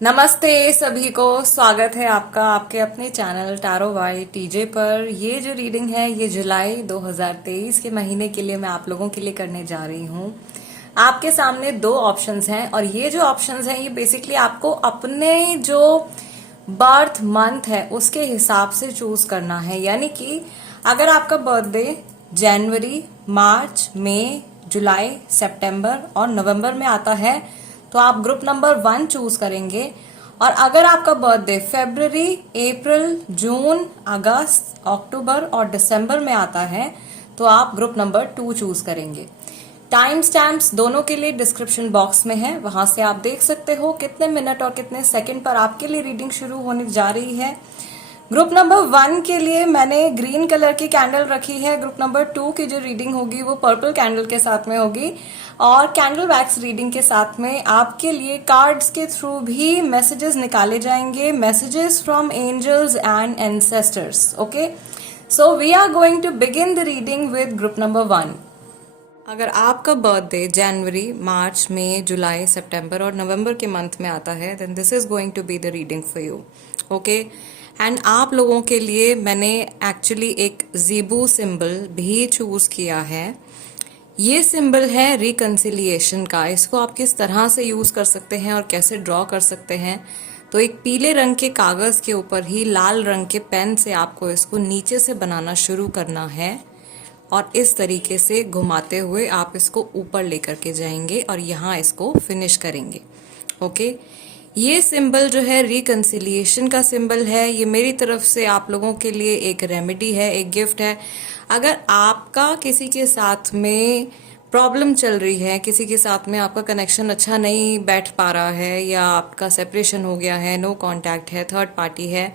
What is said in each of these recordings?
नमस्ते सभी को। स्वागत है आपका आपके अपने चैनल टैरो बाय टीजे पर। ये जो रीडिंग है ये जुलाई 2023 के महीने के लिए मैं आप लोगों के लिए करने जा रही हूँ। आपके सामने दो ऑप्शंस हैं और ये जो ऑप्शंस हैं ये बेसिकली आपको अपने जो बर्थ मंथ है उसके हिसाब से चूज करना है। यानी कि अगर आपका बर्थडे जनवरी, मार्च, मई, जुलाई, सितंबर और नवंबर में आता है तो आप ग्रुप नंबर 1 चूज करेंगे। और अगर आपका बर्थडे फरवरी, अप्रैल, जून, अगस्त, अक्टूबर और दिसंबर में आता है तो आप ग्रुप नंबर 2 चूज करेंगे। टाइम स्टैम्प्स दोनों के लिए डिस्क्रिप्शन बॉक्स में है, वहां से आप देख सकते हो कितने मिनट और कितने सेकंड पर आपके लिए रीडिंग शुरू होने जा रही है। ग्रुप नंबर 1 के लिए मैंने ग्रीन कलर की कैंडल रखी है। ग्रुप नंबर 2 की जो रीडिंग होगी वो पर्पल कैंडल के साथ में होगी और कैंडल वैक्स रीडिंग के साथ में आपके लिए कार्ड्स के थ्रू भी मैसेजेस निकाले जाएंगे, messages from angels and ancestors. Okay, so we are going to begin the reading with group number 1। अगर आपका बर्थडे जनवरी, मार्च, मई, जुलाई, सितंबर और नवंबर के मंथ में आता है then this is going to be the reading for you. Okay, and आप लोगों के लिए मैंने एक्चुअली एक ज़ीबू सिंबल भी चूज किया है। ये सिंबल है रिकंसिलिएशन का। इसको आप किस तरह से यूज कर सकते हैं और कैसे ड्रॉ कर सकते हैं, तो एक पीले रंग के कागज के ऊपर ही लाल रंग के पेन से आपको इसको नीचे से बनाना शुरू करना है और इस तरीके से घुमाते हुए आप इसको ऊपर लेकर के जाएंगे और यहाँ इसको फिनिश करेंगे। ओके, ये सिंबल जो है रिकंसिलिएशन का सिंबल है। ये मेरी तरफ से आप लोगों के लिए एक रेमेडी है, एक गिफ्ट है। अगर आपका किसी के साथ में प्रॉब्लम चल रही है, किसी के साथ में आपका कनेक्शन अच्छा नहीं बैठ पा रहा है या आपका सेपरेशन हो गया है, नो कांटेक्ट है, थर्ड पार्टी है,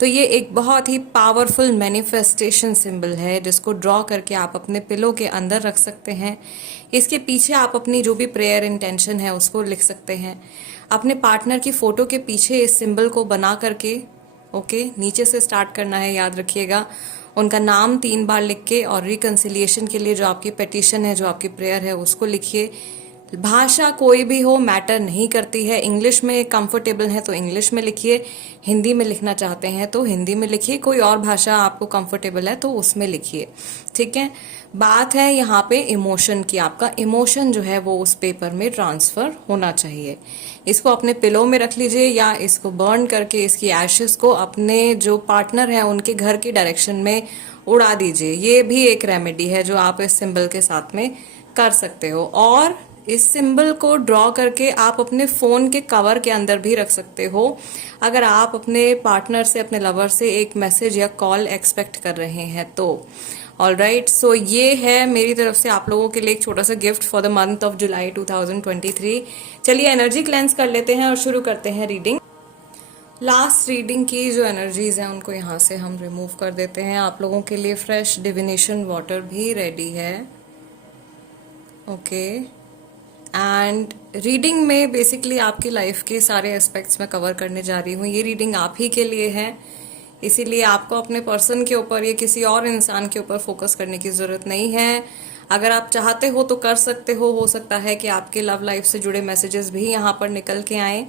तो ये एक बहुत ही पावरफुल मैनिफेस्टेशन सिंबल है जिसको ड्रॉ करके आप अपने पिलो के अंदर रख सकते हैं। इसके पीछे आप अपनी जो भी प्रेयर इंटेंशन है उसको लिख सकते हैं। अपने पार्टनर की फोटो के पीछे इस सिंबल को बना करके ओके नीचे से स्टार्ट करना है, याद रखिएगा। उनका नाम 3 बार लिख के और रिकंसिलिएशन के लिए जो आपकी पेटिशन है, जो आपकी प्रेयर है उसको लिखिए। भाषा कोई भी हो मैटर नहीं करती है। इंग्लिश में कंफर्टेबल है तो इंग्लिश में लिखिए, हिंदी में लिखना चाहते हैं तो हिंदी में लिखिए, कोई और भाषा आपको कंफर्टेबल है तो उसमें लिखिए। ठीक है, बात है यहाँ पे इमोशन की। आपका इमोशन जो है वो उस पेपर में ट्रांसफर होना चाहिए। इसको अपने पिलो में रख लीजिए या इसको बर्न करके इसकी एशेस को अपने जो पार्टनर है उनके घर की डायरेक्शन में उड़ा दीजिए। ये भी एक रेमेडी है जो आप इस सिंबल के साथ में कर सकते हो। और इस सिंबल को ड्रॉ करके आप अपने फोन के कवर के अंदर भी रख सकते हो अगर आप अपने पार्टनर से, अपने लवर से एक मैसेज या कॉल एक्सपेक्ट कर रहे हैं तो। ऑल राइट, सो ये है मेरी तरफ से आप लोगों के लिए एक छोटा सा gift for the month of July 2023। चलिए एनर्जी क्लेंस कर लेते हैं और शुरू करते हैं रीडिंग। लास्ट रीडिंग की जो एनर्जीज हैं उनको यहाँ से हम रिमूव कर देते हैं। आप लोगों के लिए फ्रेश डिविनेशन वाटर भी रेडी है। ओके, एंड रीडिंग में बेसिकली आपकी लाइफ के सारे एस्पेक्ट्स में कवर करने जा रही हूँ। ये रीडिंग आप ही के लिए है, इसीलिए आपको अपने पर्सन के ऊपर या किसी और इंसान के ऊपर फोकस करने की जरूरत नहीं है। अगर आप चाहते हो तो कर सकते हो सकता है कि आपके लव लाइफ से जुड़े मैसेजेस भी यहाँ पर निकल के आए।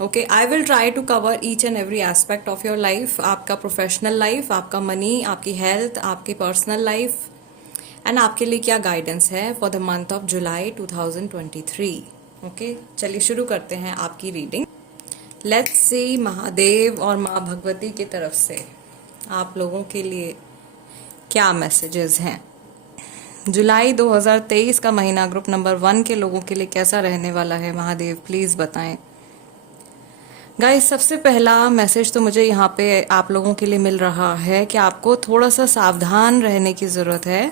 Okay, I will try to cover each and every aspect of your life. आपका प्रोफेशनल लाइफ, आपका मनी, आपकी हेल्थ, आपकी पर्सनल लाइफ एंड आपके लिए क्या गाइडेंस है for the month of July 2023। Okay, चलिए शुरू करते हैं आपकी रीडिंग। लेट्स सी महादेव और माँ भगवती की तरफ से आप लोगों के लिए क्या मैसेजेस हैं। जुलाई 2023 का महीना ग्रुप नंबर 1 के लोगों के लिए कैसा रहने वाला है, महादेव प्लीज बताएं। गाइस, सबसे पहला मैसेज तो मुझे यहाँ पे आप लोगों के लिए मिल रहा है कि आपको थोड़ा सा सावधान रहने की जरूरत है।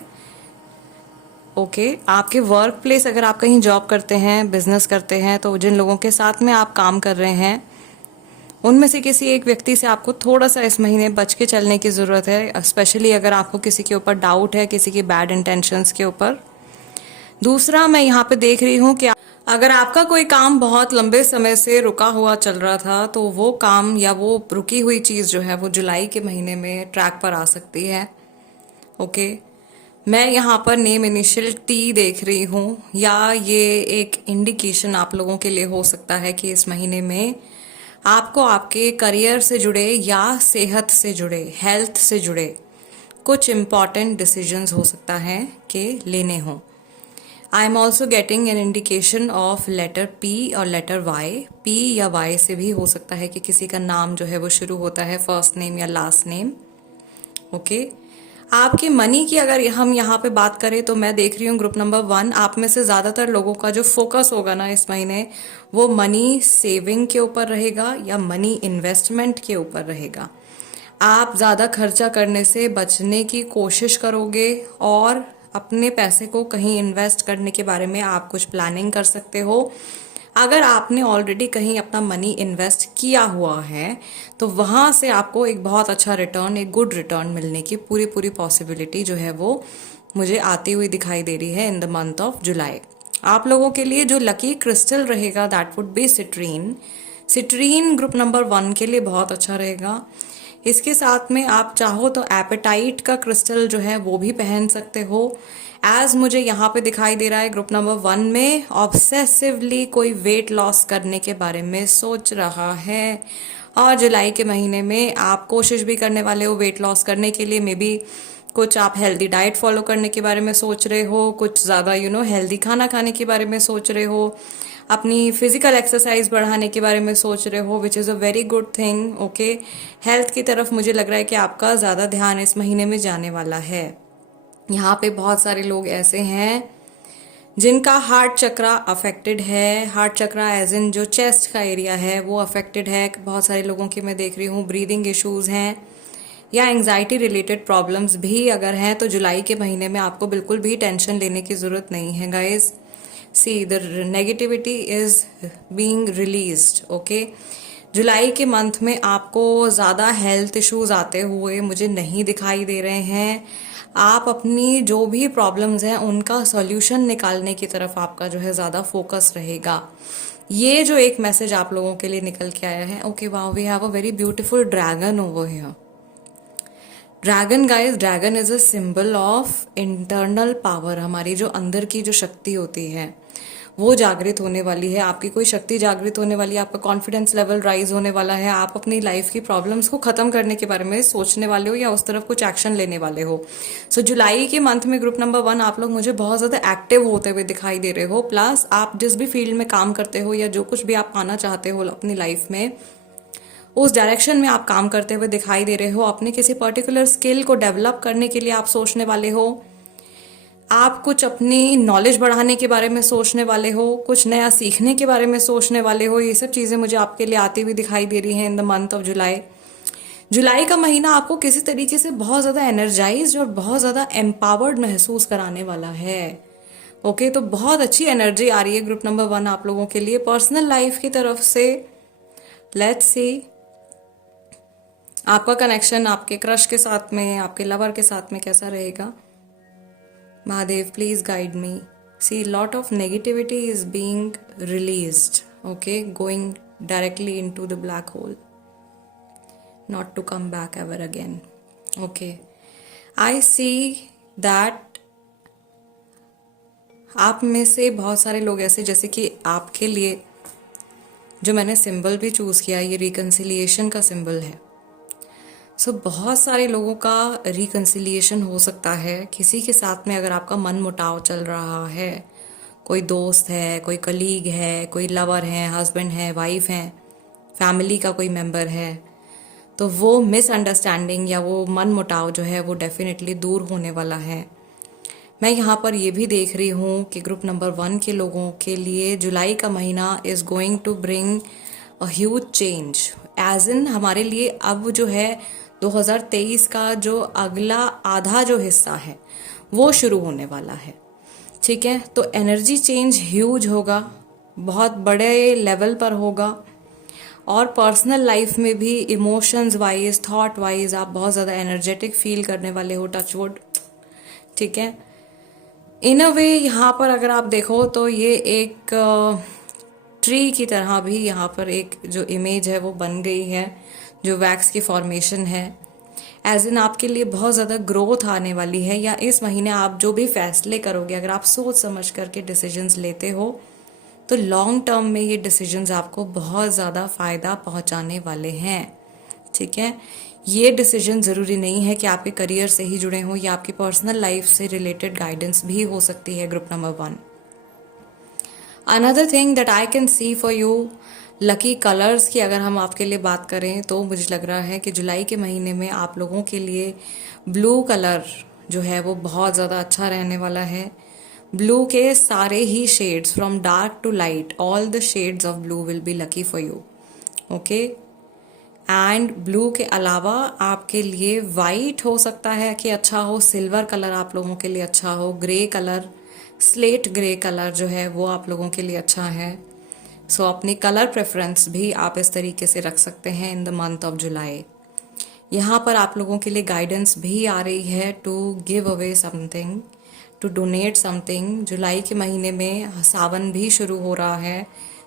ओके, आपके वर्क प्लेस, अगर आप कहीं जॉब करते हैं, बिजनेस करते हैं, तो जिन लोगों के साथ में आप काम कर रहे हैं उनमें से किसी एक व्यक्ति से आपको थोड़ा सा इस महीने बच के चलने की जरूरत है, स्पेशली अगर आपको किसी के ऊपर डाउट है, किसी की बैड इंटेंशंस के ऊपर। दूसरा, मैं यहाँ पे देख रही हूँ कि अगर आपका कोई काम बहुत लंबे समय से रुका हुआ चल रहा था तो वो काम या वो रुकी हुई चीज जो है वो जुलाई के महीने में ट्रैक पर आ सकती है। ओके, मैं यहाँ पर नेम इनिशियल टी देख रही हूँ या ये एक इंडिकेशन आप लोगों के लिए हो सकता है कि इस महीने में आपको आपके करियर से जुड़े या सेहत से जुड़े, हेल्थ से जुड़े कुछ इम्पॉर्टेंट डिसीजंस हो सकता है कि लेने हों। I am also getting an indication of letter P और लेटर वाई। पी या वाई से भी हो सकता है कि किसी का नाम जो है वो शुरू होता है फर्स्ट नेम या लास्ट नेम। ओके, आपकी मनी की अगर हम यहाँ पे बात करें तो मैं देख रही हूँ ग्रुप नंबर 1, आप में से ज्यादातर लोगों का जो फोकस होगा ना इस महीने, वो मनी सेविंग के ऊपर रहेगा या मनी इन्वेस्टमेंट के ऊपर रहेगा। आप ज्यादा खर्चा करने से बचने की कोशिश करोगे और अपने पैसे को कहीं इन्वेस्ट करने के बारे में आप कुछ प्लानिंग कर सकते हो। अगर आपने ऑलरेडी कहीं अपना मनी इन्वेस्ट किया हुआ है तो वहां से आपको एक बहुत अच्छा रिटर्न, एक गुड रिटर्न मिलने की पूरी पूरी पॉसिबिलिटी जो है वो मुझे आती हुई दिखाई दे रही है इन द मंथ ऑफ जुलाई। आप लोगों के लिए जो लकी क्रिस्टल रहेगा that would be citrine. Citrine group number 1 के लिए बहुत अच्छा रहेगा। इसके साथ में आप चाहो तो एपेटाइट का क्रिस्टल जो है वो भी पहन सकते हो। एज मुझे यहाँ पे दिखाई दे रहा है ग्रुप नंबर 1 में ऑब्सेसिवली कोई वेट लॉस करने के बारे में सोच रहा है और जुलाई के महीने में आप कोशिश भी करने वाले हो वेट लॉस करने के लिए। मे बी कुछ आप हेल्दी डाइट फॉलो करने के बारे में सोच रहे हो, कुछ ज़्यादा हेल्दी खाना खाने के बारे में सोच रहे हो, अपनी फिजिकल एक्सरसाइज बढ़ाने के बारे में सोच रहे हो, which is a very good thing. Okay, health की तरफ मुझे लग रहा है कि आपका ज़्यादा ध्यान इस महीने में जाने वाला है। यहाँ पे बहुत सारे लोग ऐसे हैं जिनका हार्ट चक्रा अफेक्टेड है। हार्ट चक्रा एज इन जो चेस्ट का एरिया है वो अफेक्टेड है। बहुत सारे लोगों की मैं देख रही हूँ ब्रीदिंग इश्यूज हैं या एंग्जाइटी रिलेटेड प्रॉब्लम्स भी अगर हैं तो जुलाई के महीने में आपको बिल्कुल भी टेंशन लेने की जरूरत नहीं है guys. See the negativity is being released. Okay, जुलाई के मंथ में आपको ज़्यादा हेल्थ इश्यूज आते हुए मुझे नहीं दिखाई दे रहे हैं। आप अपनी जो भी प्रॉब्लम्स हैं उनका सॉल्यूशन निकालने की तरफ आपका जो है ज़्यादा फोकस रहेगा। ये जो एक मैसेज आप लोगों के लिए निकल के आया है। Okay, wow, we have a very beautiful dragon over here. Dragon guys, dragon is a symbol of internal power. हमारी जो अंदर की जो शक्ति होती है वो जागृत होने वाली है। आपकी कोई शक्ति जागृत होने वाली है, आपका कॉन्फिडेंस लेवल राइज होने वाला है। आप अपनी लाइफ की प्रॉब्लम्स को खत्म करने के बारे में सोचने वाले हो या उस तरफ कुछ एक्शन लेने वाले हो। सो जुलाई के मंथ में ग्रुप नंबर 1 आप लोग मुझे बहुत ज्यादा एक्टिव होते हुए दिखाई दे रहे हो। प्लस आप जिस भी फील्ड में काम करते हो या जो कुछ भी आप पाना चाहते हो अपनी लाइफ में, उस डायरेक्शन में आप काम करते हुए दिखाई दे रहे हो। अपने किसी पर्टिकुलर स्किल को डेवलप करने के लिए आप सोचने वाले हो। आप कुछ अपनी नॉलेज बढ़ाने के बारे में सोचने वाले हो, कुछ नया सीखने के बारे में सोचने वाले हो। ये सब चीज़ें मुझे आपके लिए आती हुई दिखाई दे रही हैं in the month of July. जुलाई का महीना आपको किसी तरीके से बहुत ज़्यादा एनर्जाइज्ड और बहुत ज़्यादा एम्पावर्ड महसूस कराने वाला है। ओके, तो बहुत अच्छी एनर्जी आ रही है ग्रुप नंबर 1 आप लोगों के लिए पर्सनल लाइफ की तरफ से। लेट्स सी आपका कनेक्शन आपके क्रश के साथ में, आपके लवर के साथ में कैसा रहेगा। Mahadev, please guide me. See, lot of negativity is being released, okay, going directly into the black hole, not to come back ever again. Okay, I see that आप में से बहुत सारे लोग ऐसे, जैसे कि आपके लिए जो मैंने सिंबल भी चूज किया, ये रिकन्सिलिएशन का सिंबल है। सो बहुत सारे लोगों का रिकन्सिलिएशन हो सकता है किसी के साथ में। अगर आपका मन मुटाव चल रहा है, कोई दोस्त है, कोई कलीग है, कोई लवर है, हस्बैंड है, वाइफ है, फैमिली का कोई मेंबर है, तो वो मिसअंडरस्टैंडिंग या वो मन मुटाव जो है वो डेफिनेटली दूर होने वाला है। मैं यहाँ पर ये भी देख रही हूँ कि ग्रुप नंबर 1 के लोगों के लिए जुलाई का महीना is going to bring a huge change. As in हमारे लिए अब जो है 2023 का जो अगला आधा जो हिस्सा है वो शुरू होने वाला है। ठीक है, तो एनर्जी चेंज ह्यूज होगा, बहुत बड़े लेवल पर होगा। और पर्सनल लाइफ में भी इमोशंस वाइज, थॉट वाइज आप बहुत ज़्यादा एनर्जेटिक फील करने वाले हो, टचवुड। ठीक है, इन अ वे यहाँ पर अगर आप देखो तो ये एक ट्री की तरह भी यहाँ पर एक जो इमेज है वो बन गई है, जो वैक्स की फॉर्मेशन है। एज इन आपके लिए बहुत ज़्यादा ग्रोथ आने वाली है, या इस महीने आप जो भी फैसले करोगे, अगर आप सोच समझ करके डिसीजंस लेते हो तो लॉन्ग टर्म में ये डिसीजंस आपको बहुत ज़्यादा फ़ायदा पहुंचाने वाले हैं। ठीक है, ये डिसीजन ज़रूरी नहीं है कि आपके करियर से ही जुड़े हों, या आपकी पर्सनल लाइफ से रिलेटेड गाइडेंस भी हो सकती है group number 1। Another thing that I can see for you, lucky colours की अगर हम आपके लिए बात करें तो मुझे लग रहा है कि जुलाई के महीने में आप लोगों के लिए ब्लू कलर जो है वो बहुत ज़्यादा अच्छा रहने वाला है। ब्लू के सारे ही shades from dark to light, all the shades of blue will be lucky for you. Okay, and blue के अलावा आपके लिए वाइट हो सकता है कि अच्छा हो, सिल्वर कलर आप लोगों के लिए अच्छा हो, grey colour, slate grey colour जो है वो आप लोगों के लिए अच्छा है। सो अपनी कलर प्रेफरेंस भी आप इस तरीके से रख सकते हैं इन द मंथ ऑफ जुलाई। यहाँ पर आप लोगों के लिए गाइडेंस भी आ रही है to give away something, to donate something. जुलाई के महीने में सावन भी शुरू हो रहा है,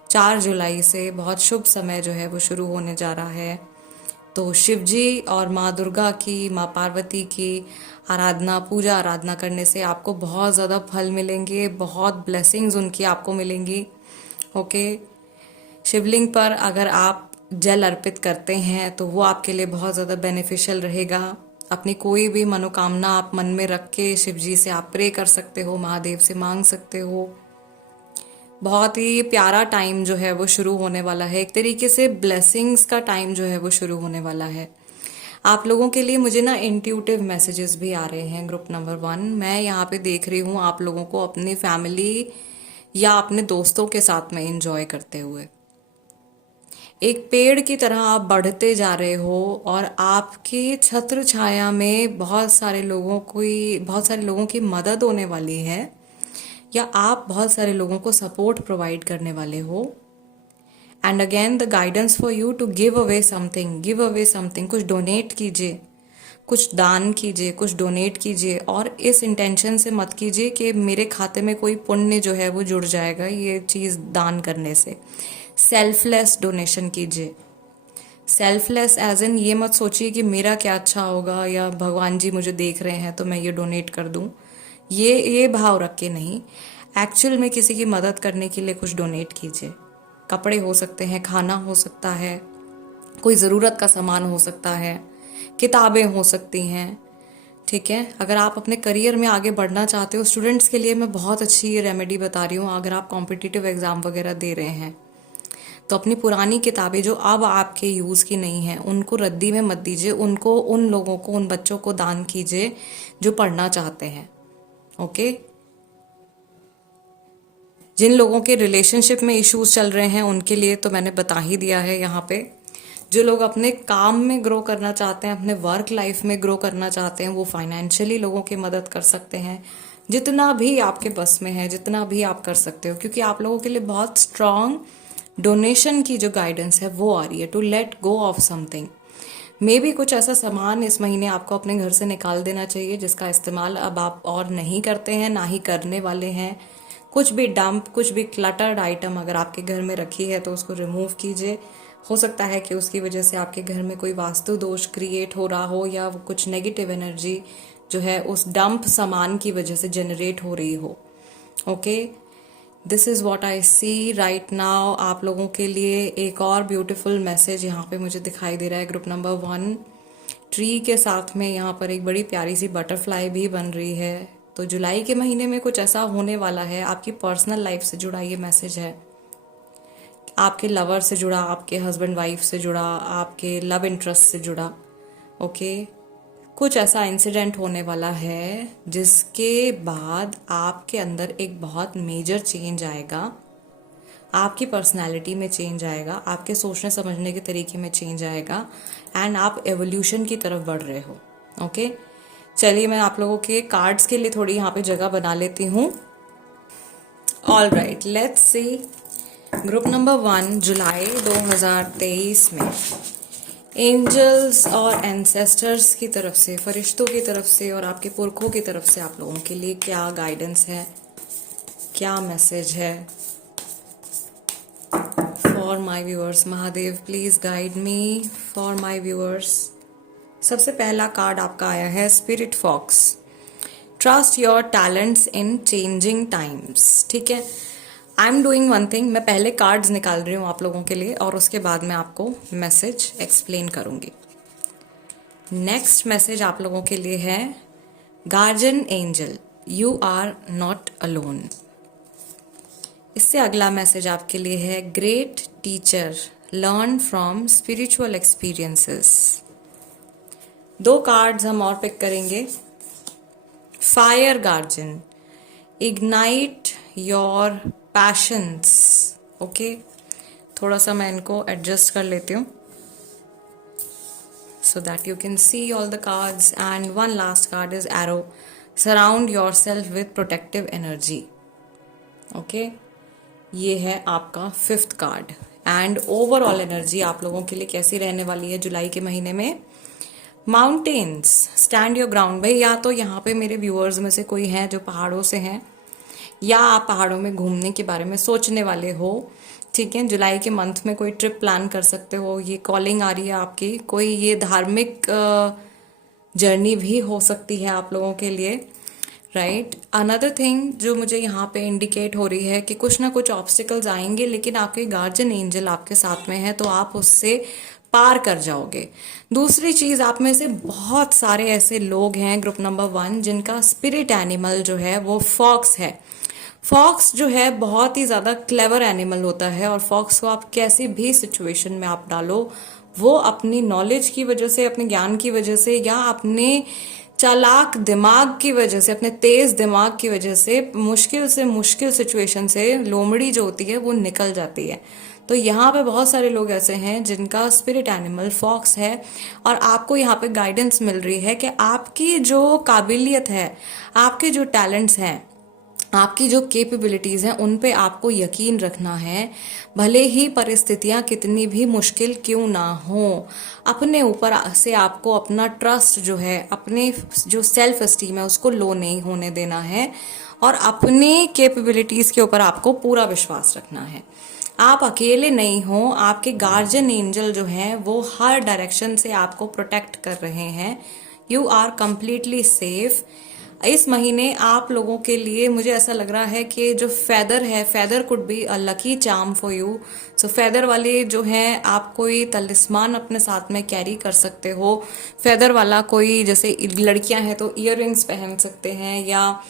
4 जुलाई से बहुत शुभ समय जो है वो शुरू होने जा रहा है। तो शिव जी और माँ दुर्गा की, माँ पार्वती की आराधना, पूजा आराधना करने से आपको बहुत ज़्यादा फल मिलेंगे, बहुत ब्लेसिंग्स उनकी आपको मिलेंगी। ओके, शिवलिंग पर अगर आप जल अर्पित करते हैं तो वो आपके लिए बहुत ज़्यादा बेनिफिशियल रहेगा। अपनी कोई भी मनोकामना आप मन में रख के शिव जी से आप प्रे कर सकते हो, महादेव से मांग सकते हो। बहुत ही प्यारा टाइम जो है वो शुरू होने वाला है, एक तरीके से ब्लेसिंग्स का टाइम जो है वो शुरू होने वाला है आप लोगों के लिए। मुझे ना इंट्यूटिव मैसेजेस भी आ रहे हैं ग्रुप नंबर 1। मैं यहाँ पे देख रही हूँ आप लोगों को अपनी फैमिली या अपने दोस्तों के साथ में एंजॉय करते हुए एक पेड़ की तरह आप बढ़ते जा रहे हो, और आपकी छत्र छाया में बहुत सारे लोगों की मदद होने वाली है, या आप बहुत सारे लोगों को सपोर्ट प्रोवाइड करने वाले हो। And again the guidance for you to give away something, give away something. कुछ डोनेट कीजिए, कुछ दान कीजिए, कुछ डोनेट कीजिए, और इस इंटेंशन से मत कीजिए कि मेरे खाते में कोई पुण्य जो है वो जुड़ जाएगा ये चीज़ दान करने से। सेल्फलेस डोनेशन कीजिए। सेल्फलेस एज इन ये मत सोचिए कि मेरा क्या अच्छा होगा, या भगवान जी मुझे देख रहे हैं तो मैं ये डोनेट कर दूं, ये भाव रख के नहीं। एक्चुअल में किसी की मदद करने के लिए कुछ डोनेट कीजिए। कपड़े हो सकते हैं, खाना हो सकता है, कोई ज़रूरत का सामान हो सकता है, किताबें हो सकती हैं। ठीक है, अगर आप अपने करियर में आगे बढ़ना चाहते हो, स्टूडेंट्स के लिए मैं बहुत अच्छी रेमेडी बता रही हूँ। अगर आप कॉम्पिटिटिव एग्जाम वगैरह दे रहे हैं तो अपनी पुरानी किताबें जो अब आपके यूज़ की नहीं है उनको रद्दी में मत दीजिए, उनको उन लोगों को, उन बच्चों को दान कीजिए जो पढ़ना चाहते हैं। ओके, जिन लोगों के रिलेशनशिप में इश्यूज चल रहे हैं उनके लिए तो मैंने बता ही दिया है यहाँ पे। जो लोग अपने काम में ग्रो करना चाहते हैं, अपने वर्क लाइफ में ग्रो करना चाहते हैं, वो फाइनेंशियली लोगों की मदद कर सकते हैं, जितना भी आपके बस में है, जितना भी आप कर सकते हो, क्योंकि आप लोगों के लिए बहुत स्ट्रांग डोनेशन की जो गाइडेंस है वो आ रही है to let go of something. मे भी कुछ ऐसा सामान इस महीने आपको अपने घर से निकाल देना चाहिए जिसका इस्तेमाल अब आप और नहीं करते हैं, ना ही करने वाले हैं। कुछ भी डंप, कुछ भी क्लटर्ड आइटम अगर आपके घर में रखी है तो उसको रिमूव कीजिए। हो सकता है कि उसकी वजह से आपके घर में कोई वास्तु दोष क्रिएट हो रहा हो, या कुछ नेगेटिव एनर्जी जो है उस डंप सामान की वजह से जनरेट हो रही हो। Okay, this is what I see right now. आप लोगों के लिए एक और ब्यूटीफुल मैसेज यहाँ पे मुझे दिखाई दे रहा है ग्रुप नंबर 1। ट्री के साथ में यहाँ पर एक बड़ी प्यारी सी बटरफ्लाई भी बन रही है। तो जुलाई के महीने में कुछ ऐसा होने वाला है, आपकी पर्सनल लाइफ से जुड़ा ये मैसेज है, आपके लवर से जुड़ा, आपके हस्बैंड वाइफ से जुड़ा, आपके लव इंटरेस्ट से जुड़ा। ओके, कुछ ऐसा इंसिडेंट होने वाला है जिसके बाद आपके अंदर एक बहुत मेजर चेंज आएगा, आपकी पर्सनालिटी में चेंज आएगा, आपके सोचने समझने के तरीके में चेंज आएगा, एंड आप एवोल्यूशन की तरफ बढ़ रहे हो। ओके, चलिए मैं आप लोगों के कार्ड्स के लिए थोड़ी यहाँ पे जगह बना लेती हूँ। All right, let's see group number 1 July 2023 में एंजल्स और एंसेस्टर्स की तरफ से, फरिश्तों की तरफ से और आपके पुरखों की तरफ से आप लोगों के लिए क्या गाइडेंस है, क्या मैसेज है for my viewers. Mahadev please guide me for my viewers. सबसे पहला कार्ड आपका आया है spirit fox. Trust your talents in changing times. ठीक है, I am doing one thing, मैं पहले कार्ड्स निकाल रही हूँ आप लोगों के लिए और उसके बाद मैं आपको मैसेज एक्सप्लेन करूंगी। नेक्स्ट मैसेज आप लोगों के लिए है guardian angel, you are not alone. इससे अगला मैसेज आपके लिए है great teacher, learn from spiritual experiences. दो कार्ड्स हम और पिक करेंगे। Fire guardian, ignite your passions. Okay, थोड़ा सा मैं इनको एडजस्ट कर लेती हूँ so that you can see all the cards. And one last card is arrow, surround yourself with protective energy. Okay, ये है आपका 5th card. And overall energy आप लोगों के लिए कैसी रहने वाली है जुलाई के महीने में? Mountains, stand your ground. भाई या तो यहाँ पे मेरे व्यूअर्स में से कोई है जो पहाड़ों से हैं, या आप पहाड़ों में घूमने के बारे में सोचने वाले हो, ठीक है, जुलाई के मंथ में कोई ट्रिप प्लान कर सकते हो। ये कॉलिंग आ रही है आपकी, कोई ये धार्मिक जर्नी भी हो सकती है आप लोगों के लिए, राइट। अनदर थिंग जो मुझे यहाँ पे इंडिकेट हो रही है कि कुछ ना कुछ ऑब्स्टिकल्स आएंगे, लेकिन आपके गार्जियन एंजल आपके साथ में है तो आप उससे पार कर जाओगे। दूसरी चीज, आप में से बहुत सारे ऐसे लोग हैं, ग्रुप नंबर 1, जिनका स्पिरिट एनिमल जो है वो फॉक्स है। फॉक्स जो है बहुत ही ज्यादा क्लेवर एनिमल होता है, और फॉक्स को आप कैसी भी सिचुएशन में आप डालो, वो अपनी नॉलेज की वजह से, अपने ज्ञान की वजह से, या अपने चालाक दिमाग की वजह से, अपने तेज दिमाग की वजह से मुश्किल सिचुएशन से लोमड़ी जो होती है वो निकल जाती है। तो यहाँ पे बहुत सारे लोग ऐसे हैं जिनका स्पिरिट एनिमल फॉक्स है, और आपको यहाँ पे गाइडेंस मिल रही है कि आपकी जो काबिलियत है, आपके जो टैलेंट्स हैं, आपकी जो कैपेबिलिटीज हैं, उन पे आपको यकीन रखना है। भले ही परिस्थितियां कितनी भी मुश्किल क्यों ना हो, अपने ऊपर से आपको अपना ट्रस्ट जो है, अपने जो सेल्फ एस्टीम है, उसको लो नहीं होने देना है, और अपनी कैपेबिलिटीज के ऊपर आपको पूरा विश्वास रखना है। आप अकेले नहीं हो, आपके गार्जियन एंजल जो हैं वो हर डायरेक्शन से आपको प्रोटेक्ट कर रहे हैं। You are completely safe. इस महीने आप लोगों के लिए मुझे ऐसा लग रहा है कि जो फेदर है, feather could be a lucky charm for you. So feather वाले जो हैं, आप कोई तलिस्मान अपने साथ में कैरी कर सकते हो। फेदर वाला कोई, जैसे लड़कियां हैं तो इयररिंग्स पहन सकते हैं, या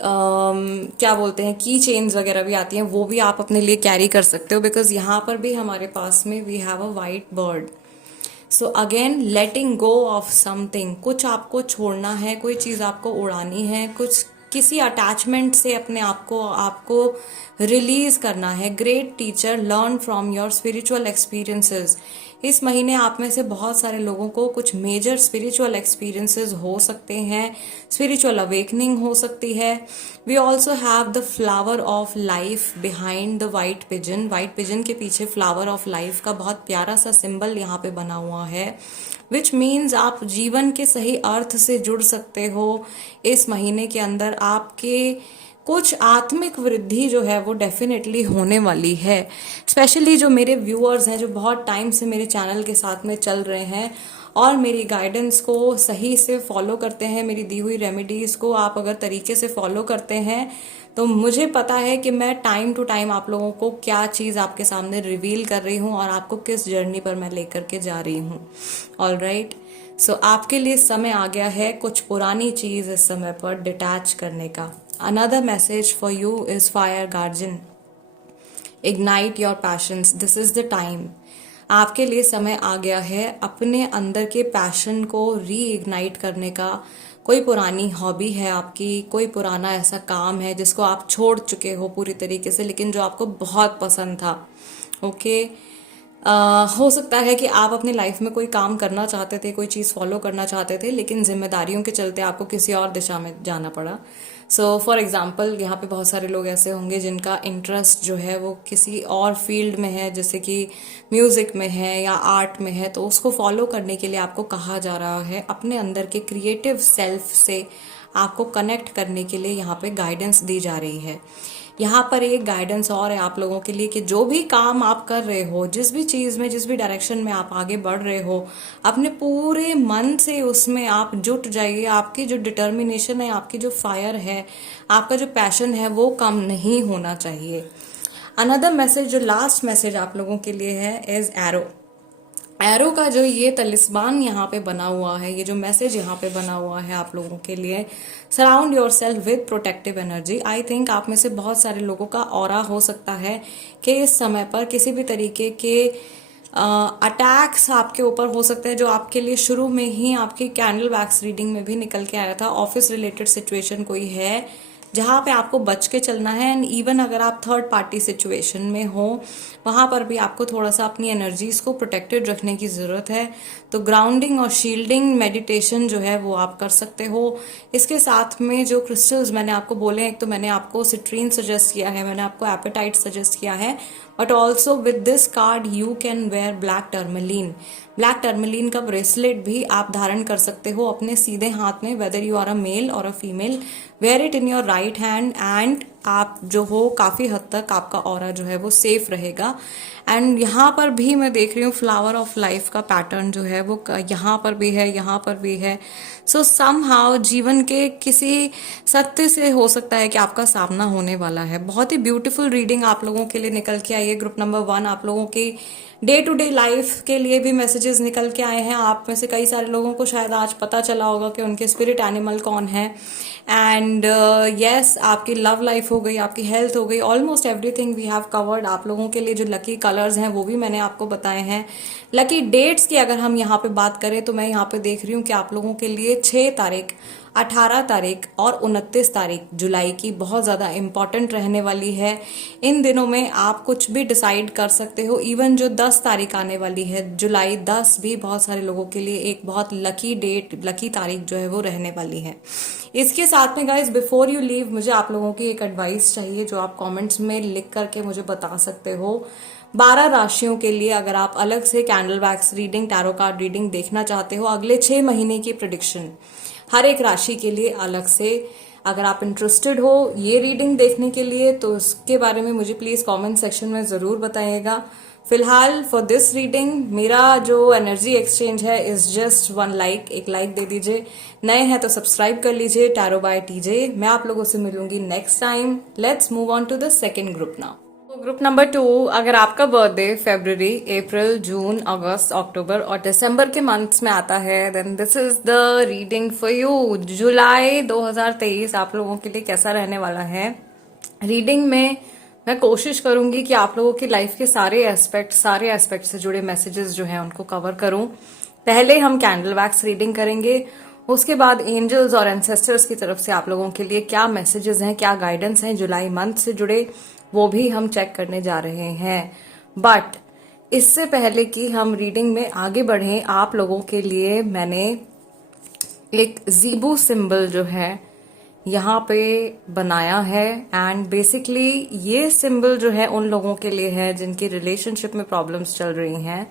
क्या बोलते हैं, की चेन्स वगैरह भी आती हैं, वो भी आप अपने लिए कैरी कर सकते हो। बिकॉज यहाँ पर भी हमारे पास में we have a white bird. So again, letting go of something, कुछ आपको छोड़ना है, कोई चीज आपको उड़ानी है, कुछ किसी अटैचमेंट से अपने आपको रिलीज करना है। Great teacher, learn from your spiritual experiences. इस महीने आप में से बहुत सारे लोगों को कुछ मेजर स्पिरिचुअल एक्सपीरियंसेस हो सकते हैं, स्पिरिचुअल अवेकनिंग हो सकती है। We also have the flower of life behind the white pigeon. White pigeon के पीछे फ्लावर ऑफ लाइफ का बहुत प्यारा सा सिंबल यहाँ पे बना हुआ है, विच मीन्स आप जीवन के सही अर्थ से जुड़ सकते हो। इस महीने के अंदर आपके कुछ आत्मिक वृद्धि जो है वो डेफिनेटली होने वाली है। स्पेशली जो मेरे व्यूअर्स हैं, जो बहुत टाइम से मेरे चैनल के साथ में चल रहे हैं और मेरी गाइडेंस को सही से फॉलो करते हैं, मेरी दी हुई रेमेडीज को आप अगर तरीके से फॉलो करते हैं, तो मुझे पता है कि मैं टाइम टू टाइम आप लोगों को क्या चीज आपके सामने रिवील कर रही हूँ और आपको किस जर्नी पर मैं लेकर के जा रही हूँ। ऑलराइट, सो आपके लिए समय आ गया है कुछ पुरानी चीज इस समय पर डिटैच करने का। Another message for you is fire guardian. Ignite your passions. This is the time. आपके लिए समय आ गया है अपने अंदर के पैशन को री-इग्नाइट करने का। कोई पुरानी हॉबी है आपकी, कोई पुराना ऐसा काम है जिसको आप छोड़ चुके हो पूरी तरीके से, लेकिन जो आपको बहुत पसंद था। ओके, हो सकता है कि आप अपनी लाइफ में कोई काम करना चाहते थे, कोई चीज़ फॉलो करना चाहते थे, लेकिन जिम्मेदारियों के चलते आपको किसी और दिशा में जाना पड़ा। सो फॉर एग्जाम्पल, यहाँ पे बहुत सारे लोग ऐसे होंगे जिनका इंटरेस्ट जो है वो किसी और फील्ड में है, जैसे कि म्यूजिक में है या आर्ट में है, तो उसको फॉलो करने के लिए आपको कहा जा रहा है। अपने अंदर के क्रिएटिव सेल्फ से आपको कनेक्ट करने के लिए यहाँ पे गाइडेंस दी जा रही है। यहाँ पर एक गाइडेंस और है आप लोगों के लिए कि जो भी काम आप कर रहे हो, जिस भी चीज में, जिस भी डायरेक्शन में आप आगे बढ़ रहे हो, अपने पूरे मन से उसमें आप जुट जाइए। आपकी जो डिटर्मिनेशन है, आपकी जो फायर है, आपका जो पैशन है, वो कम नहीं होना चाहिए। अनदर मैसेज, जो लास्ट मैसेज आप लोगों के लिए है, इज एरो। एरो का जो ये तलिस्मान यहाँ पे बना हुआ है, ये जो मैसेज यहाँ पे बना हुआ है आप लोगों के लिए, surround your self with protective energy. I think आप में से बहुत सारे लोगों का ऑरा हो सकता है कि इस समय पर किसी भी तरीके के अटैक्स आपके ऊपर हो सकते हैं, जो आपके लिए शुरू में ही आपकी कैंडल वैक्स रीडिंग में भी निकल के आया था। ऑफिस रिलेटेड सिचुएशन कोई है जहां पे आपको बच के चलना है, एंड इवन अगर आप थर्ड पार्टी सिचुएशन में हो वहां पर भी आपको थोड़ा सा अपनी एनर्जीज को प्रोटेक्टेड रखने की जरूरत है। तो ग्राउंडिंग और शील्डिंग मेडिटेशन जो है वो आप कर सकते हो। इसके साथ में जो क्रिस्टल्स मैंने आपको बोले, एक तो मैंने आपको सिट्रीन सजेस्ट किया है, मैंने आपको एपेटाइट सजेस्ट किया है, but also with this card you can wear black tourmaline. Black tourmaline का ब्रेसलेट भी आप धारण कर सकते हो अपने सीधे हाथ में, whether you are a male और a female, wear it in your right hand, and आप जो हो काफी हद तक आपका ऑरा जो है वो सेफ रहेगा। एंड यहाँ पर भी मैं देख रही हूँ फ्लावर ऑफ लाइफ का पैटर्न जो है वो यहाँ पर भी है, यहाँ पर भी है। सो समहाउ जीवन के किसी सत्य से हो सकता है कि आपका सामना होने वाला है। बहुत ही ब्यूटीफुल रीडिंग आप लोगों के लिए निकल के आई है। ग्रुप नंबर 1 आप लोगों की डे टू डे लाइफ के लिए भी मैसेजेस निकल के आए हैं। आप में से कई सारे लोगों को शायद आज पता चला होगा कि उनके स्पिरिट एनिमल कौन है। एंड यस, आपकी लव लाइफ हो गई, आपकी हेल्थ हो गई, almost everything we have covered. आप लोगों के लिए जो लकी कलर्स हैं वो भी मैंने आपको बताए हैं। लकी डेट्स की अगर हम यहाँ पे बात करें तो मैं यहाँ पे देख रही हूँ कि आप लोगों के लिए 6 तारीख, 18 तारीख और 29 तारीख जुलाई की बहुत ज़्यादा इम्पॉर्टेंट रहने वाली है। इन दिनों में आप कुछ भी डिसाइड कर सकते हो। इवन जो 10 तारीख आने वाली है जुलाई 10 भी बहुत सारे लोगों के लिए एक बहुत लकी डेट, लकी तारीख जो है वो रहने वाली है। इसके साथ में गाइज, बिफोर यू लीव, मुझे आप लोगों की एक एडवाइस चाहिए जो आप कमेंट्स में लिख करके मुझे बता सकते हो। 12 राशियों के लिए अगर आप अलग से candle wax reading, tarot card reading देखना चाहते हो, अगले 6 महीने की प्रेडिक्शन हर एक राशि के लिए अलग से, अगर आप इंटरेस्टेड हो ये रीडिंग देखने के लिए तो उसके बारे में मुझे प्लीज कमेंट सेक्शन में जरूर बताइएगा। फिलहाल फॉर दिस रीडिंग मेरा जो एनर्जी एक्सचेंज है इज जस्ट 1 लाइक। एक लाइक दे दीजिए, नए हैं तो सब्सक्राइब कर लीजिए। Tarot by TJ. मैं आप लोगों से मिलूंगी next time. Let's move on to the second group now. Group number 2, अगर आपका बर्थडे फरवरी, अप्रैल, जून, अगस्त, अक्टूबर और दिसंबर के मंथ्स में आता है, then this is the reading for you. जुलाई 2023 आप लोगों के लिए कैसा रहने वाला है। रीडिंग में मैं कोशिश करूंगी कि आप लोगों की लाइफ के सारे एस्पेक्ट से जुड़े मैसेजेस जो हैं उनको कवर करूं। पहले हम कैंडल वैक्स रीडिंग करेंगे, उसके बाद एंजल्स और एंसेस्टर्स की तरफ से आप लोगों के लिए क्या मैसेजेस हैं, क्या गाइडेंस हैं जुलाई मंथ से जुड़े, वो भी हम चेक करने जा रहे हैं। बट इससे पहले कि हम रीडिंग में आगे बढ़ें, आप लोगों के लिए मैंने एक ज़ीबू सिंबल जो है यहाँ पे बनाया है। एंड बेसिकली ये सिंबल जो है उन लोगों के लिए है जिनकी रिलेशनशिप में प्रॉब्लम्स चल रही हैं।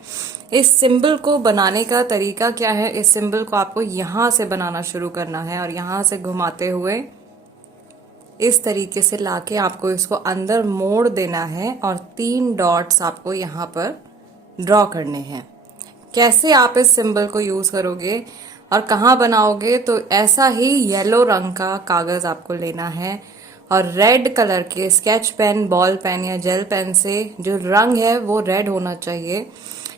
इस सिंबल को बनाने का तरीका क्या है, इस सिंबल को आपको यहाँ से बनाना शुरू करना है और यहाँ से घुमाते हुए इस तरीके से लाके आपको इसको अंदर मोड़ देना है और 3 डॉट्स आपको यहाँ पर ड्रॉ करने हैं। कैसे आप इस सिंबल को यूज करोगे और कहाँ बनाओगे, तो ऐसा ही येलो रंग का कागज आपको लेना है और रेड कलर के स्केच पेन, बॉल पेन या जेल पेन से, जो रंग है वो रेड होना चाहिए,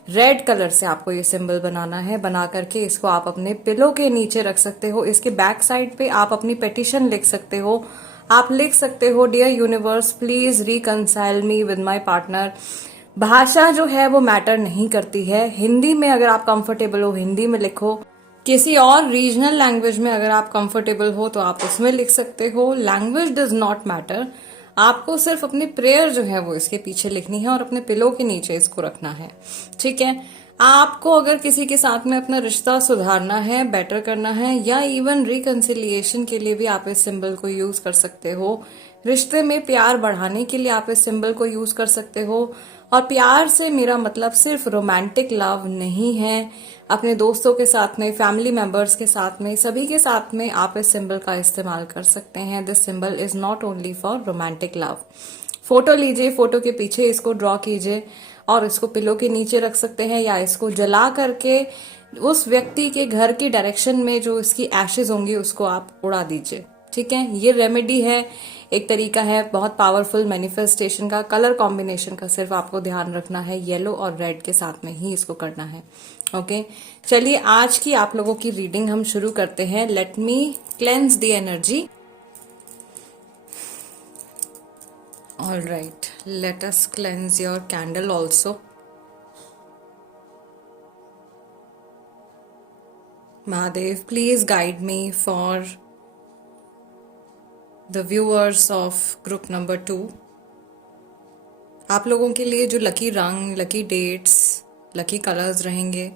रेड कलर से आपको ये सिंबल बनाना है। बना करके इसको आप अपने पिलो के नीचे रख सकते हो। इसके बैक साइड पे आप अपनी पेटिशन लिख सकते हो। आप लिख सकते हो, dear universe please reconcile me with my partner. भाषा जो है वो मैटर नहीं करती है। हिंदी में अगर आप कंफर्टेबल हो हिंदी में लिखो, किसी और रीजनल लैंग्वेज में अगर आप कंफर्टेबल हो तो आप उसमें लिख सकते हो। Language does not matter. आपको सिर्फ अपनी प्रेयर जो है वो इसके पीछे लिखनी है और अपने पिलो के नीचे इसको रखना है। ठीक है। आपको अगर किसी के साथ में अपना रिश्ता सुधारना है, बेटर करना है, या इवन रिकंसिलिएशन के लिए भी आप इस सिंबल को यूज कर सकते हो। रिश्ते में प्यार बढ़ाने के लिए आप इस सिंबल को यूज कर सकते हो। और प्यार से मेरा मतलब सिर्फ रोमांटिक लव नहीं है। अपने दोस्तों के साथ में, फैमिली मेंबर्स के साथ में, सभी के साथ में आप इस सिंबल का इस्तेमाल कर सकते हैं। This symbol is not only for romantic love. Photo लीजिए, फोटो के पीछे इसको ड्रॉ कीजिए और इसको पिलो के नीचे रख सकते हैं, या इसको जला करके उस व्यक्ति के घर की डायरेक्शन में जो इसकी एशेज होंगी उसको आप उड़ा दीजिए। ठीक है, ये रेमेडी है। एक तरीका है बहुत पावरफुल मैनिफेस्टेशन का। कलर कॉम्बिनेशन का सिर्फ आपको ध्यान रखना है, येलो और रेड के साथ में ही इसको करना है। ओके, चलिए आज की आप लोगों की रीडिंग हम शुरू करते हैं। Let me cleanse the energy. All right, let us cleanse your candle also. Mahadev, please guide me for the viewers of group number 2. आप लोगों के लिए जो लकी रंग, लकी डेट्स, लकी कलर्स रहेंगे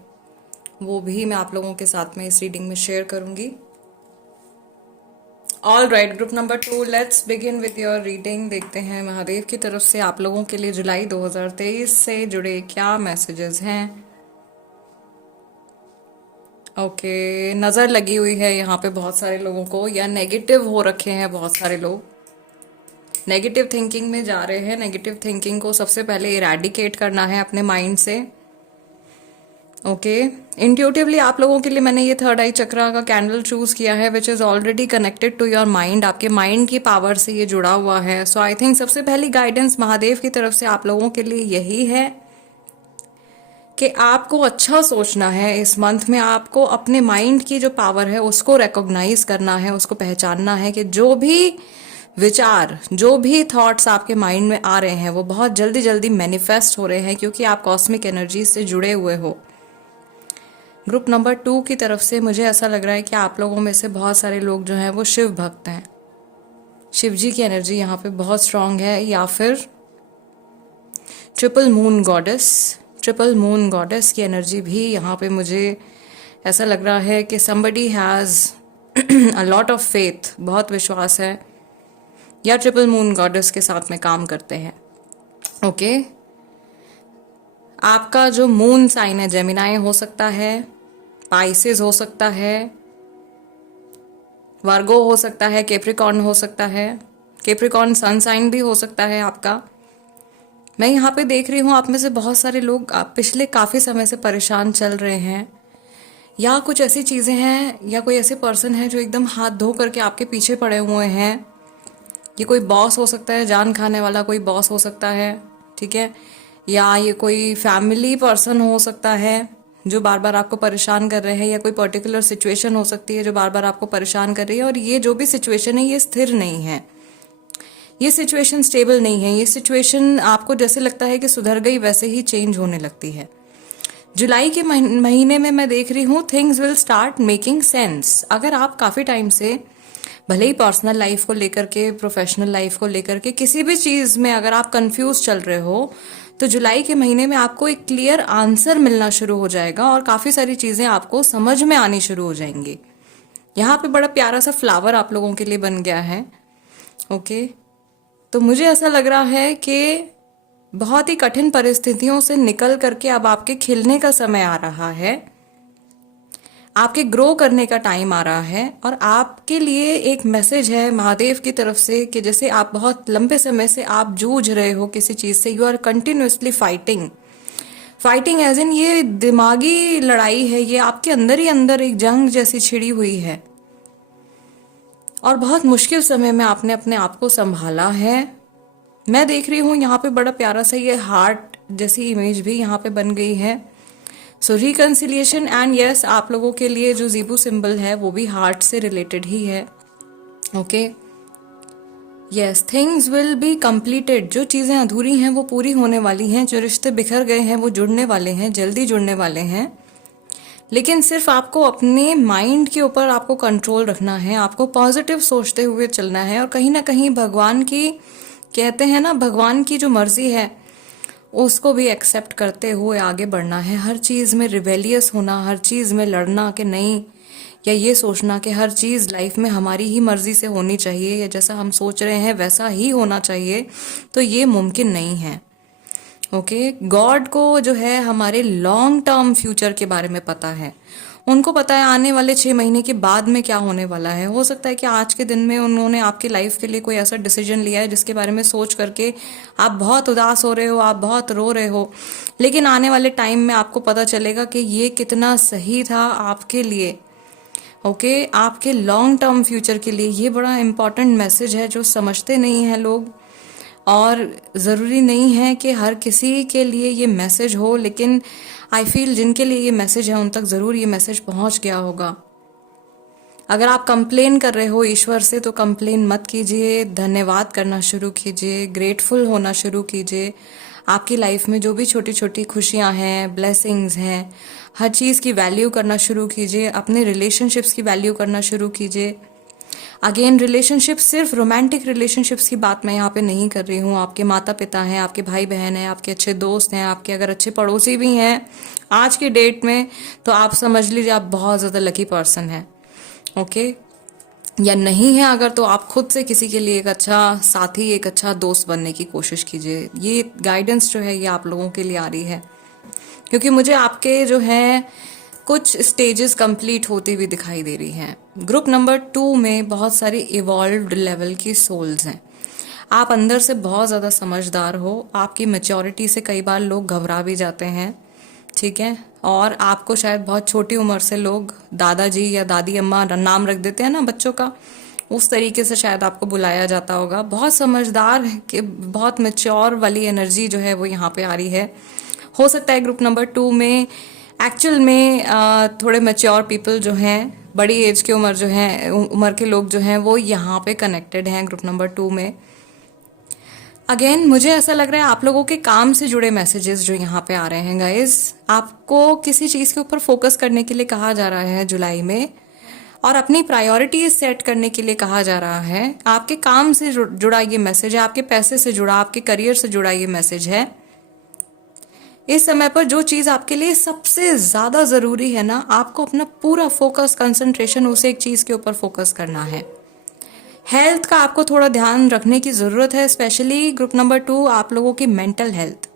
वो भी मैं आप लोगों के साथ में इस रीडिंग में शेयर करूंगी। All right, group number 2, let's begin with your reading. देखते हैं महादेव की तरफ से आप लोगों के लिए जुलाई 2023 से जुड़े क्या मैसेजेस हैं। ओके, नज़र लगी हुई है यहाँ पे बहुत सारे लोगों को, या नेगेटिव हो रखे हैं बहुत सारे लोग, नेगेटिव थिंकिंग में जा रहे हैं। नेगेटिव थिंकिंग को सबसे पहले इरेडिकेट करना है अपने माइंड से। ओके, इंट्यूटिवली आप लोगों के लिए मैंने ये थर्ड आई चक्रा का कैंडल चूज किया है, which is already connected to your mind. आपके माइंड की पावर से ये जुड़ा हुआ है। सो आई थिंक सबसे पहली गाइडेंस महादेव की तरफ से आप लोगों के लिए यही है कि आपको अच्छा सोचना है। इस मंथ में आपको अपने माइंड की जो पावर है उसको रिकॉग्नाइज करना है, उसको पहचानना है कि जो भी विचार, जो भी थॉट्स आपके माइंड में आ रहे हैं वो बहुत जल्दी जल्दी मैनिफेस्ट हो रहे हैं, क्योंकि आप कॉस्मिक एनर्जी से जुड़े हुए हो। ग्रुप नंबर 2 की तरफ से मुझे ऐसा लग रहा है कि आप लोगों में से बहुत सारे लोग जो हैं वो शिव भक्त हैं। शिव जी की एनर्जी यहाँ पे बहुत स्ट्रांग है, या फिर ट्रिपल मून गॉडेस की एनर्जी भी यहाँ पे मुझे ऐसा लग रहा है कि somebody has a lot of faith, बहुत विश्वास है, या ट्रिपल मून गॉडेस के साथ में काम करते हैं। ओके, आपका जो मून साइन है जेमिनाई हो सकता है, पाइसेस हो सकता है, वर्गो हो सकता है, कैप्रिकॉर्न हो सकता है, कैप्रिकॉर्न सन साइन भी हो सकता है आपका। मैं यहाँ पे देख रही हूँ आप में से बहुत सारे लोग पिछले काफ़ी समय से परेशान चल रहे हैं, या कुछ ऐसी चीज़ें हैं, या कोई ऐसे पर्सन है जो एकदम हाथ धो करके आपके पीछे पड़े हुए हैं। ये कोई बॉस हो सकता है, जान खाने वाला कोई बॉस हो सकता है, ठीक है, या ये कोई फैमिली पर्सन हो सकता है जो बार बार आपको परेशान कर रहे हैं, या कोई पर्टिकुलर सिचुएशन हो सकती है जो बार बार आपको परेशान कर रही है। और ये जो भी सिचुएशन है ये स्थिर नहीं है, ये सिचुएशन स्टेबल नहीं है। ये सिचुएशन आपको जैसे लगता है कि सुधर गई वैसे ही चेंज होने लगती है। जुलाई के महीने में मैं देख रही हूँ things will start making sense. अगर आप काफ़ी टाइम से भले ही पर्सनल लाइफ को लेकर के, प्रोफेशनल लाइफ को लेकर के, किसी भी चीज़ में अगर आप कंफ्यूज चल रहे हो, तो जुलाई के महीने में आपको एक क्लियर आंसर मिलना शुरू हो जाएगा और काफ़ी सारी चीज़ें आपको समझ में आनी शुरू हो जाएंगी। यहाँ पे बड़ा प्यारा सा फ्लावर आप लोगों के लिए बन गया है। ओके, तो मुझे ऐसा लग रहा है कि बहुत ही कठिन परिस्थितियों से निकल करके अब आपके खिलने का समय आ रहा है, आपके ग्रो करने का टाइम आ रहा है। और आपके लिए एक मैसेज है महादेव की तरफ से कि जैसे आप बहुत लंबे समय से आप जूझ रहे हो किसी चीज से, you are continuously fighting as in ये दिमागी लड़ाई है, ये आपके अंदर ही अंदर एक जंग जैसी छिड़ी हुई है, और बहुत मुश्किल समय में आपने अपने आप को संभाला है। मैं देख रही हूँ यहाँ पे बड़ा प्यारा सा ये हार्ट जैसी इमेज भी यहाँ पे बन गई है। सो रिकंसिलिएशन एंड यस, आप लोगों के लिए जो ज़ीबू सिंबल है वो भी हार्ट से रिलेटेड ही है। Okay, yes, things will be completed. जो चीज़ें अधूरी हैं वो पूरी होने वाली हैं, जो रिश्ते बिखर गए हैं वो जुड़ने वाले हैं, जल्दी जुड़ने वाले हैं। लेकिन सिर्फ आपको अपने माइंड के ऊपर आपको कंट्रोल रखना है, आपको पॉजिटिव सोचते हुए चलना है, और कहीं ना कहीं भगवान की, कहते हैं ना, भगवान की जो मर्जी है उसको भी एक्सेप्ट करते हुए आगे बढ़ना है। हर चीज़ में रिबेलियस होना, हर चीज़ में लड़ना कि नहीं, या ये सोचना कि हर चीज़ लाइफ में हमारी ही मर्जी से होनी चाहिए, या जैसा हम सोच रहे हैं वैसा ही होना चाहिए, तो ये मुमकिन नहीं है। ओके, गॉड को जो है हमारे लॉन्ग टर्म फ्यूचर के बारे में पता है। उनको पता है आने वाले 6 महीने के बाद में क्या होने वाला है। हो सकता है कि आज के दिन में उन्होंने आपकी लाइफ के लिए कोई ऐसा डिसीजन लिया है जिसके बारे में सोच करके आप बहुत उदास हो रहे हो, आप बहुत रो रहे हो, लेकिन आने वाले टाइम में आपको पता चलेगा कि ये कितना सही था आपके लिए। ओके आपके लॉन्ग टर्म फ्यूचर के लिए ये बड़ा इम्पॉर्टेंट मैसेज है जो समझते नहीं हैं लोग। और ज़रूरी नहीं है कि हर किसी के लिए ये मैसेज हो, लेकिन आई फील जिनके लिए ये मैसेज है उन तक ज़रूर ये मैसेज पहुंच गया होगा। अगर आप कंप्लेन कर रहे हो ईश्वर से तो कंप्लेन मत कीजिए, धन्यवाद करना शुरू कीजिए, ग्रेटफुल होना शुरू कीजिए। आपकी लाइफ में जो भी छोटी छोटी खुशियां हैं, ब्लेसिंग्स हैं, हर चीज़ की वैल्यू करना शुरू कीजिए। अपने रिलेशनशिप्स की वैल्यू करना शुरू कीजिए। अगेन रिलेशनशिप सिर्फ रोमांटिक रिलेशनशिप्स की बात मैं यहाँ पे नहीं कर रही हूँ। आपके माता पिता हैं, आपके भाई बहन हैं, आपके अच्छे दोस्त हैं, आपके अगर अच्छे पड़ोसी भी हैं आज की डेट में, तो आप समझ लीजिए आप बहुत ज़्यादा लकी पर्सन हैं। ओके या नहीं है अगर, तो आप खुद से किसी के लिए एक अच्छा साथी, एक अच्छा दोस्त बनने की कोशिश कीजिए। ये गाइडेंस जो है ये आप लोगों के लिए आ रही है, क्योंकि मुझे आपके जो है कुछ स्टेजेस कंप्लीट होती हुई दिखाई दे रही हैं। ग्रुप नंबर 2 में बहुत सारी इवॉल्व्ड लेवल की सोल्स हैं। आप अंदर से बहुत ज़्यादा समझदार हो। आपकी मैच्योरिटी से कई बार लोग घबरा भी जाते हैं, ठीक है। और आपको शायद बहुत छोटी उम्र से लोग दादाजी या दादी अम्मा नाम रख देते हैं ना बच्चों का, उस तरीके से शायद आपको बुलाया जाता होगा। बहुत समझदार कि बहुत मैच्योर वाली एनर्जी जो है वो यहाँ पे आ रही है। हो सकता है ग्रुप नंबर 2 में एक्चुअल में थोड़े मैच्योर पीपल जो हैं, बड़ी एज की उम्र के लोग जो हैं वो यहाँ पे कनेक्टेड हैं ग्रुप नंबर 2 में। अगेन मुझे ऐसा लग रहा है आप लोगों के काम से जुड़े मैसेजेस जो यहाँ पे आ रहे हैं गाइस। आपको किसी चीज़ के ऊपर फोकस करने के लिए कहा जा रहा है जुलाई में, और अपनी प्रायोरिटीज सेट करने के लिए कहा जा रहा है। आपके काम से जुड़ा ये मैसेज है, आपके पैसे से जुड़ा, आपके करियर से जुड़ा ये मैसेज है। इस समय पर जो चीज़ आपके लिए सबसे ज़्यादा ज़रूरी है ना, आपको अपना पूरा फोकस, कंसंट्रेशन उस एक चीज़ के ऊपर फोकस करना है। हेल्थ का आपको थोड़ा ध्यान रखने की ज़रूरत है, स्पेशली ग्रुप नंबर 2 आप लोगों की मेंटल हेल्थ।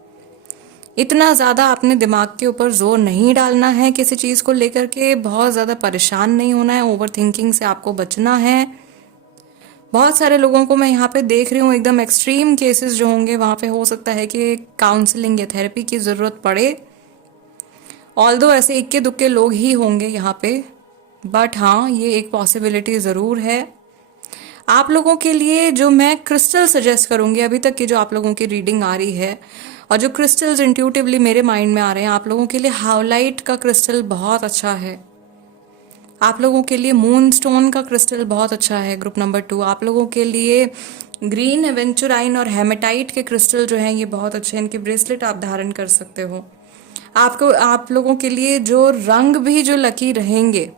इतना ज़्यादा अपने दिमाग के ऊपर जोर नहीं डालना है किसी चीज़ को लेकर के, बहुत ज़्यादा परेशान नहीं होना है, ओवर थिंकिंग से आपको बचना है। बहुत सारे लोगों को मैं यहाँ पे देख रही हूँ, एकदम एक्सट्रीम केसेस जो होंगे वहाँ पे हो सकता है कि काउंसलिंग या थेरेपी की ज़रूरत पड़े। ऑल्दो ऐसे इक्के दुक्के लोग ही होंगे यहाँ पे, बट हाँ ये एक पॉसिबिलिटी ज़रूर है। आप लोगों के लिए जो मैं क्रिस्टल सजेस्ट करूंगी, अभी तक की जो आप लोगों की रीडिंग आ रही है और जो क्रिस्टल्स इंट्यूटिवली मेरे माइंड में आ रहे हैं, आप लोगों के लिए हाउलाइट का क्रिस्टल बहुत अच्छा है। आप लोगों के लिए मून स्टोन का क्रिस्टल बहुत अच्छा है ग्रुप नंबर 2। आप लोगों के लिए ग्रीन एवेंचुराइन और हेमेटाइट के क्रिस्टल जो हैं ये बहुत अच्छे हैं। इनके ब्रेसलेट आप धारण कर सकते हो। आप लोगों के लिए जो रंग भी जो लकी रहेंगे,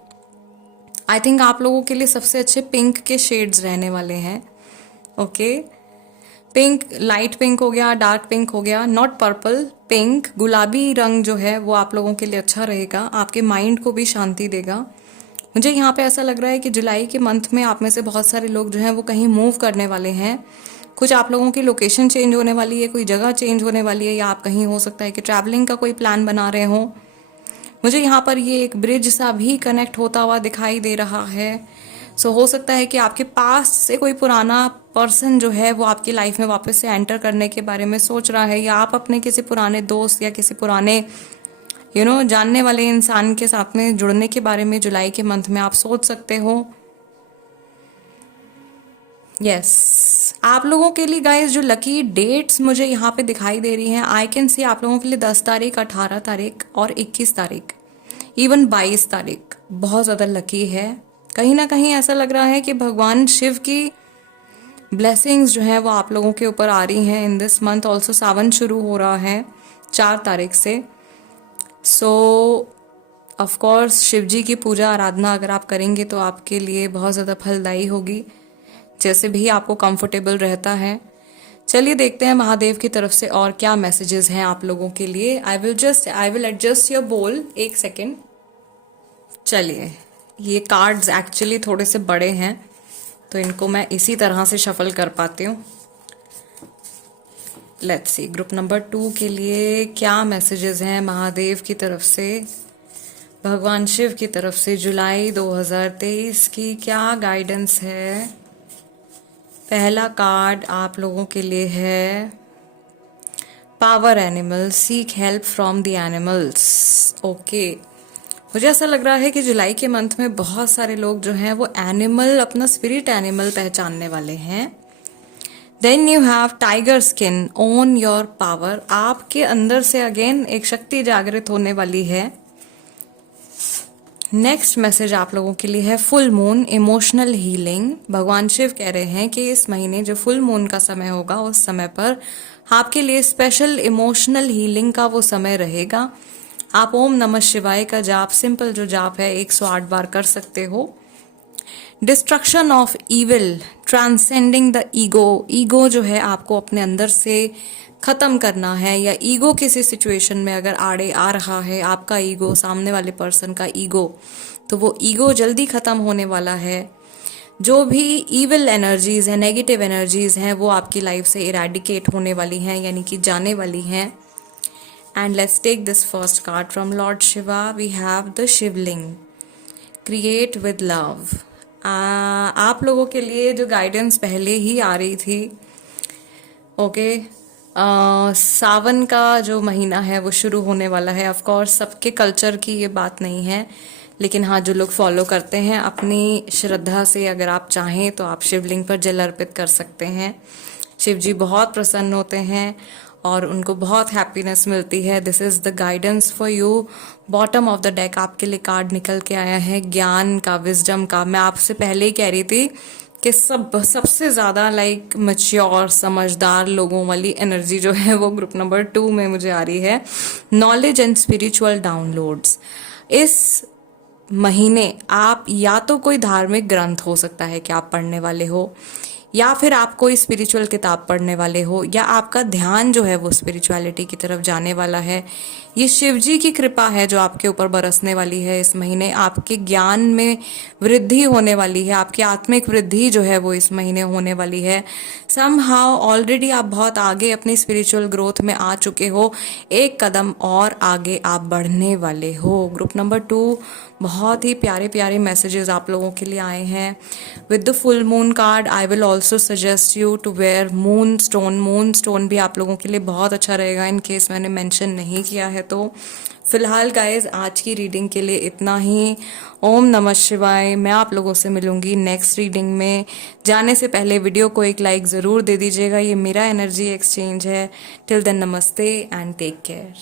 आई थिंक आप लोगों के लिए सबसे अच्छे पिंक के शेड्स रहने वाले हैं। ओके पिंक, लाइट पिंक हो गया, डार्क पिंक हो गया, नॉट पर्पल, पिंक, गुलाबी रंग जो है वो आप लोगों के लिए अच्छा रहेगा, आपके माइंड को भी शांति देगा। मुझे यहाँ पे ऐसा लग रहा है कि जुलाई के मंथ में आप में से बहुत सारे लोग जो हैं वो कहीं मूव करने वाले हैं। कुछ आप लोगों की लोकेशन चेंज होने वाली है, कोई जगह चेंज होने वाली है, या आप कहीं हो सकता है कि ट्रैवलिंग का कोई प्लान बना रहे हो। मुझे यहाँ पर ये एक ब्रिज सा भी कनेक्ट होता हुआ दिखाई दे रहा है। सो हो सकता है कि आपके पास से कोई पुराना पर्सन जो है वो आपकी लाइफ में वापस से एंटर करने के बारे में सोच रहा है, या आप अपने किसी पुराने दोस्त या किसी पुराने जानने वाले इंसान के साथ में जुड़ने के बारे में जुलाई के मंथ में आप सोच सकते हो। यस आप लोगों के लिए गाइस जो लकी डेट्स मुझे यहाँ पे दिखाई दे रही हैं, आई कैन सी आप लोगों के लिए 10 तारीख, 18 तारीख और 21 तारीख, इवन 22 तारीख बहुत ज़्यादा लकी है। कहीं ना कहीं ऐसा लग रहा है कि भगवान शिव की ब्लेसिंग्स जो है वो आप लोगों के ऊपर आ रही हैं इन दिस मंथ। ऑल्सो सावन शुरू हो रहा है 4 तारीख से। सो ऑफ कोर्स शिव जी की पूजा आराधना अगर आप करेंगे तो आपके लिए बहुत ज़्यादा फलदायी होगी, जैसे भी आपको कंफर्टेबल रहता है। चलिए देखते हैं महादेव की तरफ से और क्या मैसेजेस हैं आप लोगों के लिए। आई विल एडजस्ट योर बोल, एक सेकेंड। चलिए ये कार्ड्स एक्चुअली थोड़े से बड़े हैं तो इनको मैं इसी तरह से शफल कर पाती हूँ। लेट्स सी ग्रुप नंबर 2 के लिए क्या मैसेजेस हैं महादेव की तरफ से, भगवान शिव की तरफ से जुलाई 2023 की क्या गाइडेंस है। पहला कार्ड आप लोगों के लिए है power animal, seek help from the animals. Okay मुझे ऐसा लग रहा है कि जुलाई के मंथ में बहुत सारे लोग जो हैं वो एनिमल, अपना स्पिरिट एनिमल पहचानने वाले हैं। Then you have tiger skin, own your power. आपके अंदर से अगेन एक शक्ति जागृत होने वाली है। नेक्स्ट मैसेज आप लोगों के लिए है फुल मून, इमोशनल हीलिंग। भगवान शिव कह रहे हैं कि इस महीने जो फुल मून का समय होगा उस समय पर आपके लिए स्पेशल इमोशनल हीलिंग का वो समय रहेगा। आप ओम नमः शिवाय का जाप, सिंपल जो जाप है, 108 बार कर सकते हो। Destruction of evil, transcending the ego. Ego जो है आपको अपने अंदर से खत्म करना है, या ईगो किसी सिचुएशन में अगर आड़े आ रहा है, आपका ईगो, सामने वाले पर्सन का ईगो, तो वो ईगो जल्दी खत्म होने वाला है। जो भी इविल एनर्जीज हैं, नेगेटिव एनर्जीज हैं, वो आपकी लाइफ से इरेडिकेट होने वाली हैं, यानी कि जाने वाली हैं। And let's take this first card from lord Shiva. We have the Shivling, create with love. आप लोगों के लिए जो गाइडेंस पहले ही आ रही थी, ओके, सावन का जो महीना है वो शुरू होने वाला है। ऑफ कोर्स सबके कल्चर की ये बात नहीं है, लेकिन हाँ, जो लोग फॉलो करते हैं अपनी श्रद्धा से, अगर आप चाहें तो आप शिवलिंग पर जल अर्पित कर सकते हैं। शिव जी बहुत प्रसन्न होते हैं और उनको बहुत हैप्पीनेस मिलती है। This is the guidance for you. Bottom of the deck आपके लिए कार्ड निकल के आया है ज्ञान का, विजडम का। मैं आपसे पहले ही कह रही थी कि सबसे ज्यादा लाइक मैच्योर, समझदार लोगों वाली एनर्जी जो है वो ग्रुप नंबर 2 में मुझे आ रही है। Knowledge and spiritual downloads. इस महीने आप या तो कोई धार्मिक ग्रंथ हो सकता है कि आप पढ़ने वाले हो, या फिर आप कोई स्पिरिचुअल किताब पढ़ने वाले हो, या आपका ध्यान जो है वो स्पिरिचुअलिटी की तरफ जाने वाला है। ये शिव जी की कृपा है जो आपके ऊपर बरसने वाली है इस महीने। आपके ज्ञान में वृद्धि होने वाली है, आपकी आत्मिक वृद्धि जो है वो इस महीने होने वाली है। समहाउ ऑलरेडी आप बहुत आगे अपनी स्पिरिचुअल ग्रोथ में आ चुके हो, एक कदम और आगे आप बढ़ने वाले हो। ग्रुप नंबर 2, बहुत ही प्यारे प्यारे मैसेजेस आप लोगों के लिए आए हैं। With the full moon card I will also suggest you to wear moon stone. Moon stone भी आप लोगों के लिए बहुत अच्छा रहेगा, इन केस मैंने मेंशन नहीं किया है तो। फिलहाल गाइज आज की रीडिंग के लिए इतना ही। ओम नमः शिवाय। मैं आप लोगों से मिलूंगी नेक्स्ट रीडिंग में। जाने से पहले वीडियो को एक लाइक ज़रूर दे दीजिएगा, ये मेरा एनर्जी एक्सचेंज है। टिल देन नमस्ते एंड टेक केयर।